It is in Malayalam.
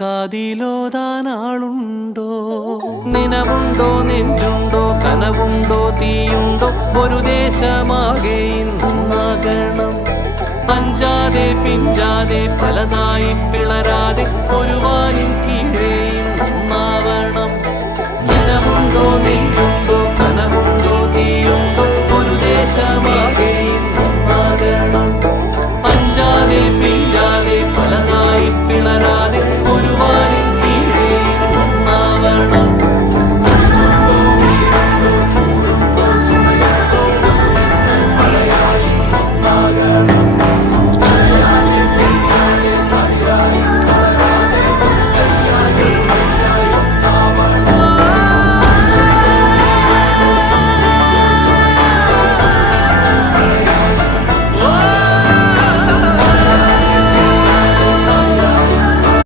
കാതിലോതാനാളുണ്ടോ? നിനവുണ്ടോ? നെഞ്ചുണ്ടോ? കനവുണ്ടോ? തീയുണ്ടോ? ഒരു ദേശമാകെ ഇന്നാകണം. അഞ്ചാതെ പിഞ്ചാതെ പലതായി പിളരാതെ